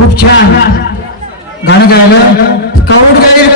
खूप छान. गाणं गायलं. Scout guide